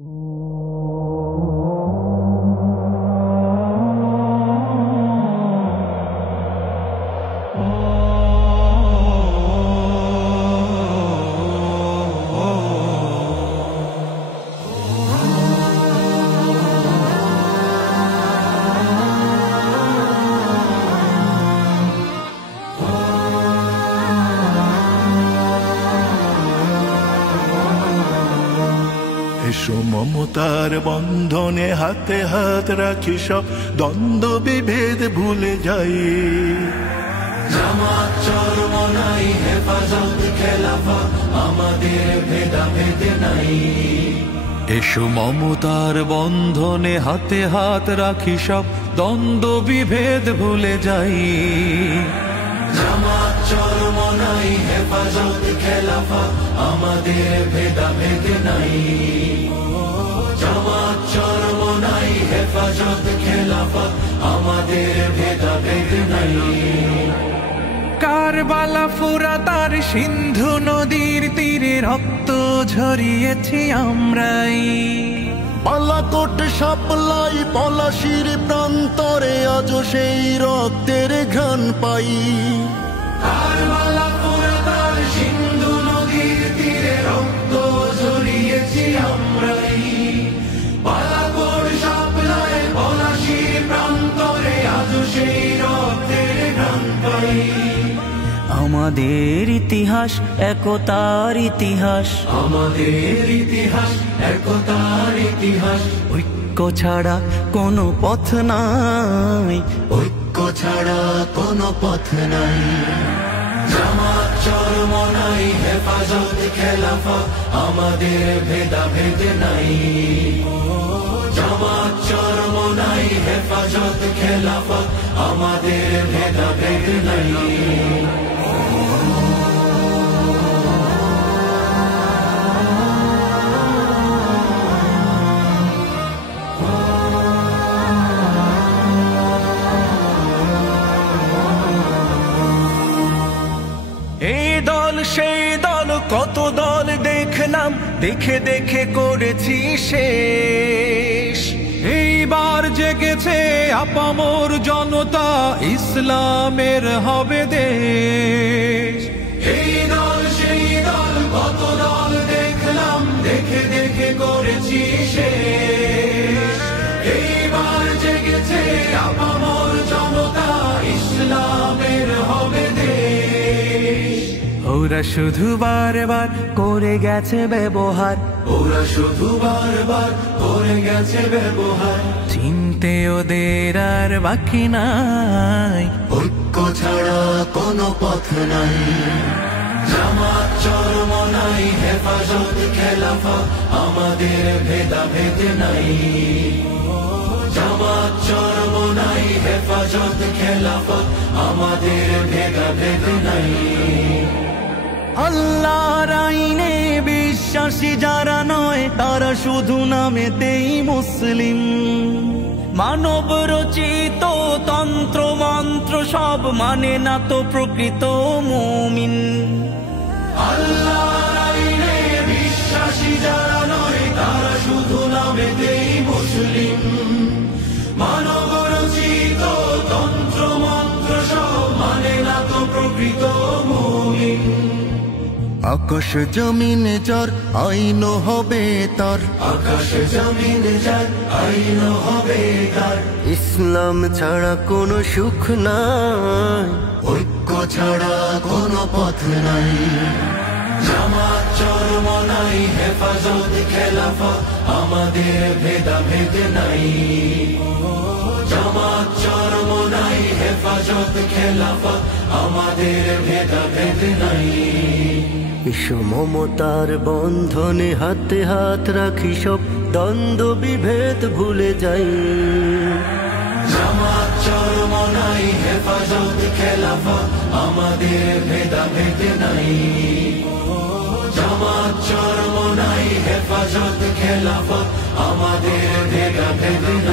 এসো মমতার বন্ধনে হাতে হাত রাখি, সব দ্বন্দ্ব বিভেদ ভুলে যাই। জামাত চরমনাই হেফাজত খেলাফত আমাদের ভেদাভেদ নাই। এসো মমতার বন্ধনে হাতে হাত রাখি, সব দ্বন্দ্ব বিভেদ ভুলে যাই। জামাত চরমনাই হেফাজত খেলাফত আমাদের ভেদাভেদ নাই। জামাত চরমনাই হেফাজত খেলাফত আমাদের ভেদাভেদ নাই। কারবালা ফুরাত আর সিন্ধু নদীর তীরে রক্ত ঝরিয়েছি আমরাই। বালাকোট সাপলাই পলাশির প্রান্তরে আজ সেই রক্তের ঘ্রাণ পাই। কারবালা ফুরাত আর সিন্ধু নদীর তীরে রক্ত ঝরিয়েছি আমরাই। বালাকোট সাপলাই পলাশির প্রান্তরে আজ সেই রক্তের ঘ্রাণ পাই। আমাদের ইতিহাস একতার ইতিহাস, আমাদের ইতিহাস একতার ইতিহাস। ঐক্য ছাড়া কোনো পথ নাই, ঐক্য ছাড়া কোনো পথ নাই। জামাত চরমনাই হেফাজত খেলাফত আমাদের ভেদাভেদ নাই। জামাত চরমনাই হেফাজত খেলাফত আমাদের ভেদাভেদ নাই। এই দল সেই দল কত দল দেখলাম, দেখে দেখে করেছি শেষ। এইবার জেগেছে আপামর জনতা, ইসলামের হবে দেশ। এই দল সেই দল কত দল দেখলাম, দেখে দেখে করেছি শেষ। এইবার জেগেছে আপামর জনতা, ইসলামের হবে দেশ। ওরা শুধু বারবার করে গেছে ব্যবহার, ওরা শুধু বারবার করে গেছে ব্যবহার। চিনতে ওদের আর বাকি নাই, ঐক্য ছাড়া কোনো পথ নাই। জামাত চরমনাই হেফাজত খেলাফত আমাদের ভেদাভেদ নাই। জামাত চরমনাই হেফাজত খেলাফত আমাদের ভেদাভেদ নাই। আল্লাহর আইনে বিশ্বাসী যারা নয়, তারা শুধু নামেতেই মুসলিম। মানব রচিত তন্ত্র মন্ত্র সব মানে না তো প্রকৃত মুমিন। আল্লাহর আইনে বিশ্বাসী যারা নয়, তারা শুধু নামেতেই মুসলিম। মানব রচিত তন্ত্র মন্ত্র সব মানে না তো প্রকৃত মুমিন। আকাশ জমিন যার আইন হবে তার, আকাশ জমিন যার আইন হবে তার। ইসলাম ছাড়া কোনো সুখ নাই, ঐক্য ছাড়া কোনো পথ নাই। জামাত চরমনাই হেফাজত খেলাফত আমাদের ভেদাভেদ নাই। জামাত চরমনাই হেফাজত খেলাফত আমাদের ভেদাভেদ নাই। এসো মমতার বন্ধনে হাতে হাত রাখি, সব দ্বন্দ্ব বিভেদ ভুলে যাই। জামাত চরমনাই হেফাজত খেলাফত আমাদের ভেদাভেদ নাই। জামাত চরমনাই হেফাজত খেলাফত আমাদের ভেদাভেদ নাই।